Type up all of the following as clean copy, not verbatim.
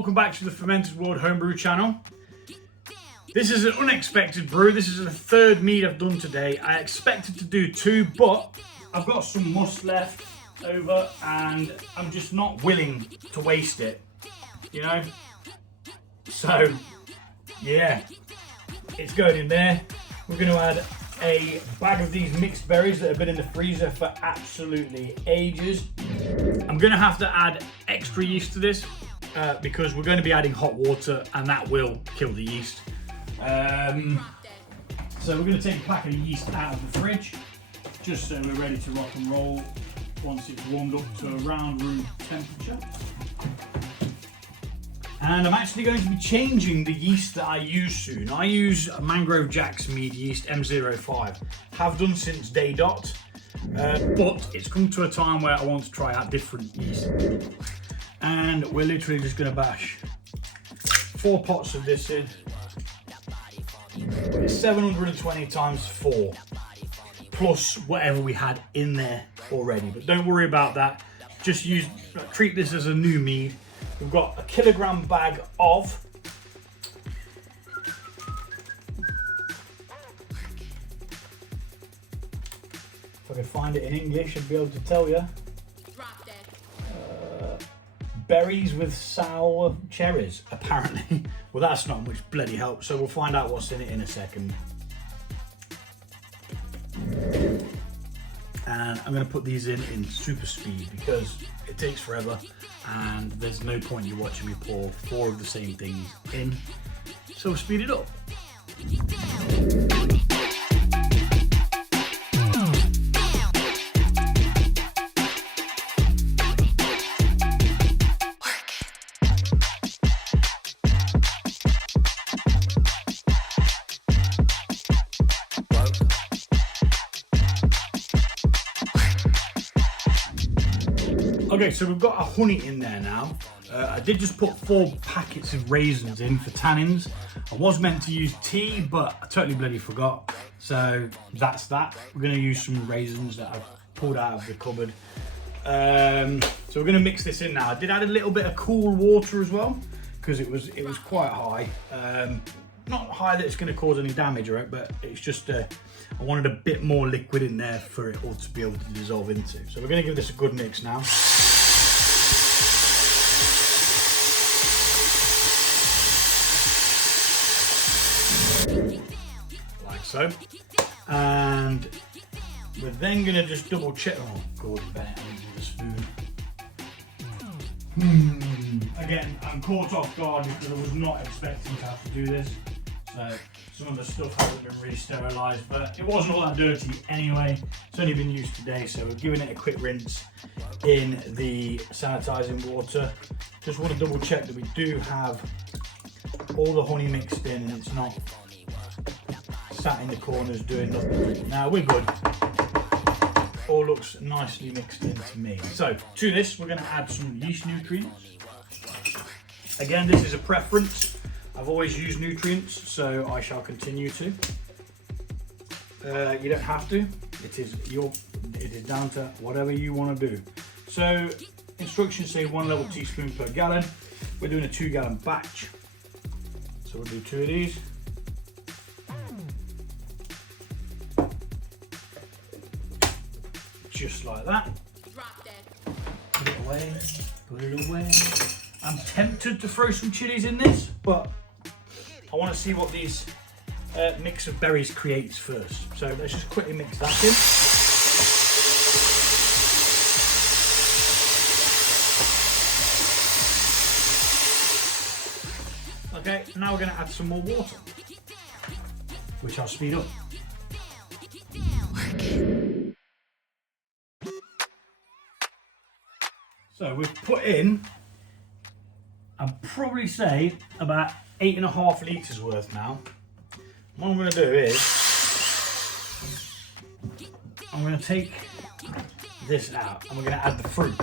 welcome back to the Fermented World Homebrew channel. This is an unexpected brew. This is the third mead I've done today. I expected to do 2, but I've got some must left over and I'm just not willing to waste it, you know? So, yeah, it's going in there. We're going to add a bag of these mixed berries that have been in the freezer for absolutely ages. I'm going to have to add extra yeast to this because we're going to be adding hot water and that will kill the yeast. So we're going to take a packet of yeast out of the fridge just so we're ready to rock and roll once it's warmed up to around room temperature. And I'm actually going to be changing the yeast that I use soon. I use Mangrove Jack's mead yeast M05. Have done since day dot, but it's come to a time where I want to try out different yeast. And we're literally just going to bash 4 pots of this in. It's 720 times 4, plus whatever we had in there already. But don't worry about that. Just treat this as a new mead. We've got a kilogram bag of if I could find it in English, I'd be able to tell you. Berries with sour cherries, apparently. Well, that's not much bloody help, so we'll find out what's in it in a second. And I'm going to put these in super speed because it takes forever and there's no point you watching me pour 4 of the same things in. So we'll speed it up. Okay, so we've got a honey in there now. I did just put 4 packets of raisins in for tannins. I was meant to use tea, but I totally bloody forgot. So that's that. We're going to use some raisins that I've pulled out of the cupboard. So we're going to mix this in now. I did add a little bit of cool water as well because it was quite high. Not high that it's going to cause any damage, right? But it's just I wanted a bit more liquid in there for it all to be able to dissolve into. So we're going to give this a good mix now. Like so. And we're then going to just double check. Oh god, Bennett, I need a spoon. Again, I'm caught off guard because I was not expecting to have to do this. So some of the stuff hasn't been really sterilised, but it wasn't all that dirty anyway. It's only been used today, so we're giving it a quick rinse in the sanitising water. Just want to double check that we do have all the honey mixed in and it's not sat in the corners doing nothing. Now we're good. All looks nicely mixed in to me. So to this, we're going to add some yeast nutrients. Again, this is a preference. I've always used nutrients, so I shall continue to. You don't have to. It is down to whatever you want to do. So instructions say 1 level teaspoon per gallon. We're doing a 2-gallon batch, so we'll do 2 of these. Just like that. Put it away. Put it away. I'm tempted to throw some chilies in this, but I want to see what these mix of berries creates first. So let's just quickly mix that in. Okay, now we're going to add some more water, which I'll speed up. So we've put in, I'd probably say about 8.5 litres worth now. What I'm going to do is, I'm going to take this out and we're going to add the fruit,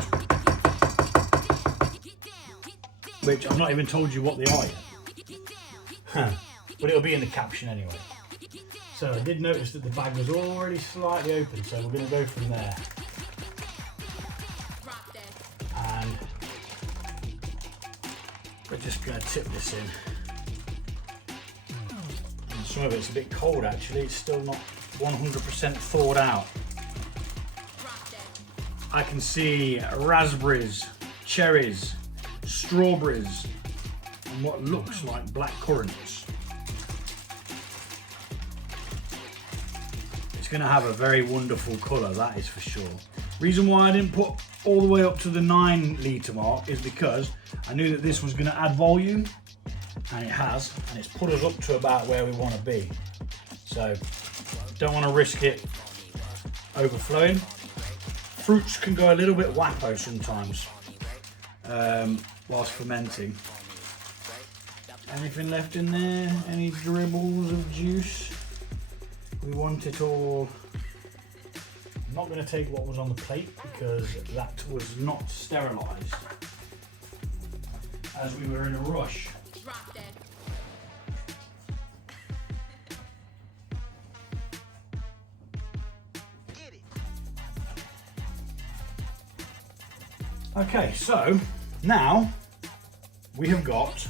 which I've not even told you what they are yet. But it'll be in the caption anyway. So I did notice that the bag was already slightly open, so we're going to go from there. And we're just going to tip this in. And some of it's a bit cold actually, it's still not 100% thawed out. I can see raspberries, cherries, strawberries, and what looks like black currants. It's going to have a very wonderful colour, that is for sure. Reason why I didn't put all the way up to the 9 litre mark is because I knew that this was going to add volume, and it has, and it's put us up to about where we want to be. So don't want to risk it overflowing. Fruits can go a little bit wacko sometimes whilst fermenting. Anything left in there? Any dribbles of juice? We want it all. I'm not going to take what was on the plate because that was not sterilised, as we were in a rush. Okay, so now we have got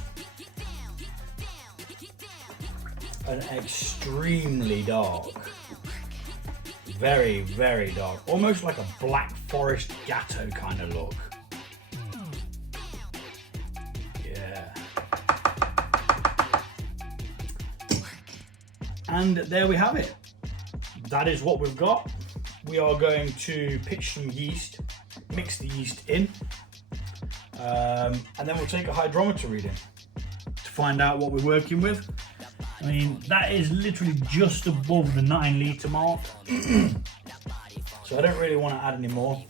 an extremely dark, very, very dark, almost like a black forest gatto kind of look. Yeah. And there we have it. That is what we've got. We are going to pitch some yeast, mix the yeast in, and then we'll take a hydrometer reading to find out what we're working with. I mean, that is literally just above the 9 litre mark. So I don't really want to add any more.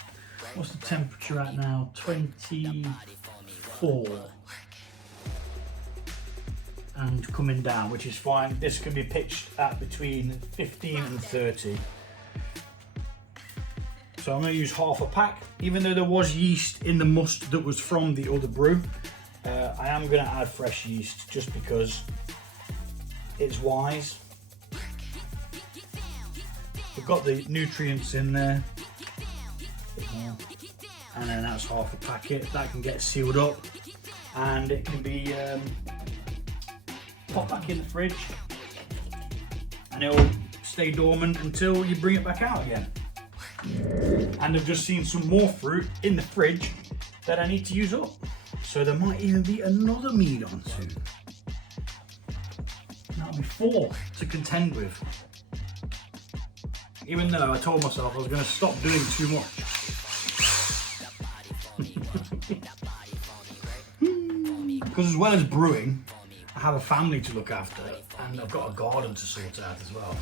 What's the temperature at now? 24. And coming down, which is fine. This can be pitched at between 15 and 30. So I'm going to use half a pack. Even though there was yeast in the must that was from the other brew, I am going to add fresh yeast just because it's wise. We've got the nutrients in there. And then that's half a packet. That can get sealed up and it can be popped back in the fridge and it will stay dormant until you bring it back out again. And I've just seen some more fruit in the fridge that I need to use up. So there might even be another mead on soon. That'll be 4 to contend with. Even though I told myself I was going to stop doing too much. Because as well as brewing, I have a family to look after and I've got a garden to sort out as well.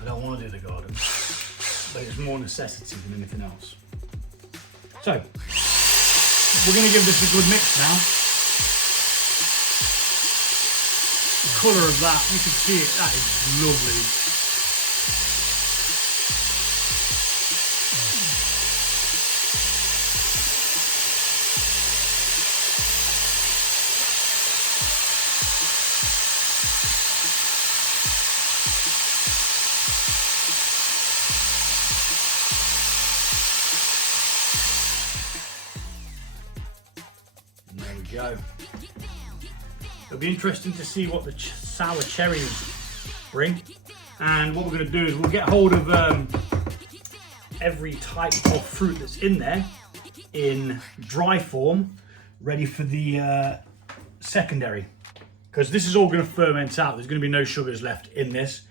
I don't want to do the garden, but it's more necessity than anything else. So, we're going to give this a good mix now. The colour of that, you can see it, that is lovely. Go. It'll be interesting to see what the sour cherries bring, and what we're going to do is we'll get hold of every type of fruit that's in there in dry form, ready for the secondary, because this is all going to ferment out. There's going to be no sugars left in this,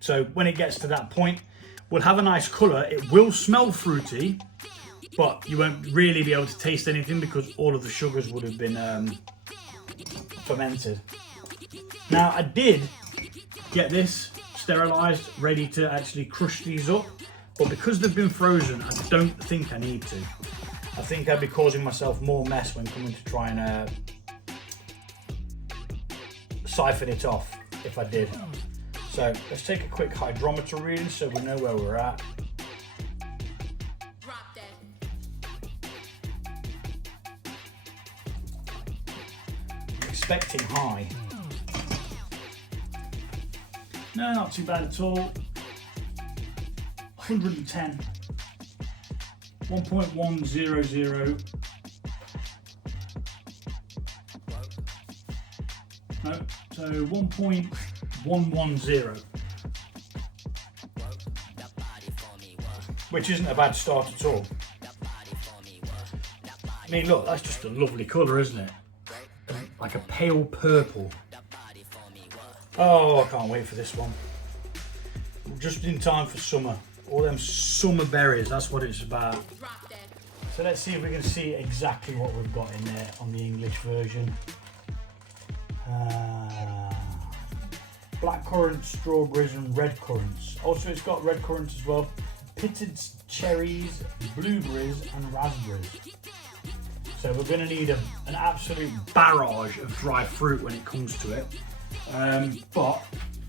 so when it gets to that point, we'll have a nice colour. It will smell fruity, but you won't really be able to taste anything because all of the sugars would have been fermented. Now I did get this sterilised, ready to actually crush these up, but because they've been frozen, I don't think I need to. I think I'd be causing myself more mess when coming to try and siphon it off if I did. So let's take a quick hydrometer reading so we know where we're at. Expecting high. No, not too bad at all. 110. 1.100. So 1.110, which isn't a bad start at all. I mean, look, that's just a lovely colour, isn't it? Like a pale purple. Oh, I can't wait for this one. Just in time for summer. All them summer berries, that's what it's about. So let's see if we can see exactly what we've got in there on the English version. Black currants, strawberries and red currants. Also it's got red currants as well. Pitted cherries, blueberries and raspberries. So we're going to need an absolute barrage of dry fruit when it comes to it. But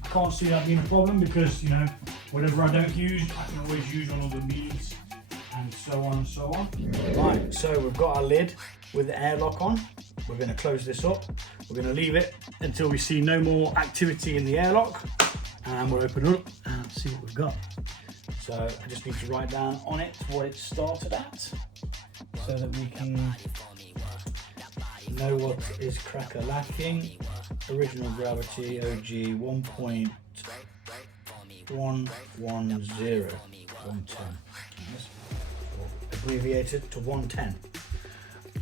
I can't see that being a problem because, you know, whatever I don't use, I can always use on other meads and so on and so on. Right, so we've got our lid with the airlock on. We're going to close this up. We're going to leave it until we see no more activity in the airlock. And we'll open it up and see what we've got. So I just need to write down on it what it started at, so that we can know what is cracker lacking. Original gravity OG 1.110, 110, abbreviated to 110.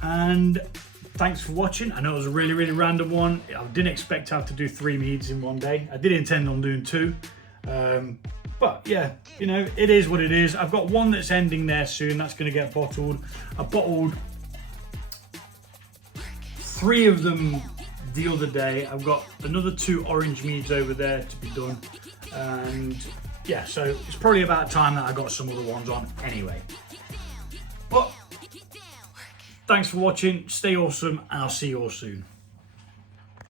And thanks for watching. I know it was a really random one. I didn't expect to have to do 3 meads in one day. I did intend on doing 2. But yeah, you know, it is what it is. I've got one that's ending there soon. That's going to get bottled. I bottled 3 of them the other day. I've got another 2 orange meads over there to be done. And yeah, so it's probably about time that I got some other ones on anyway. But thanks for watching. Stay awesome and I'll see you all soon.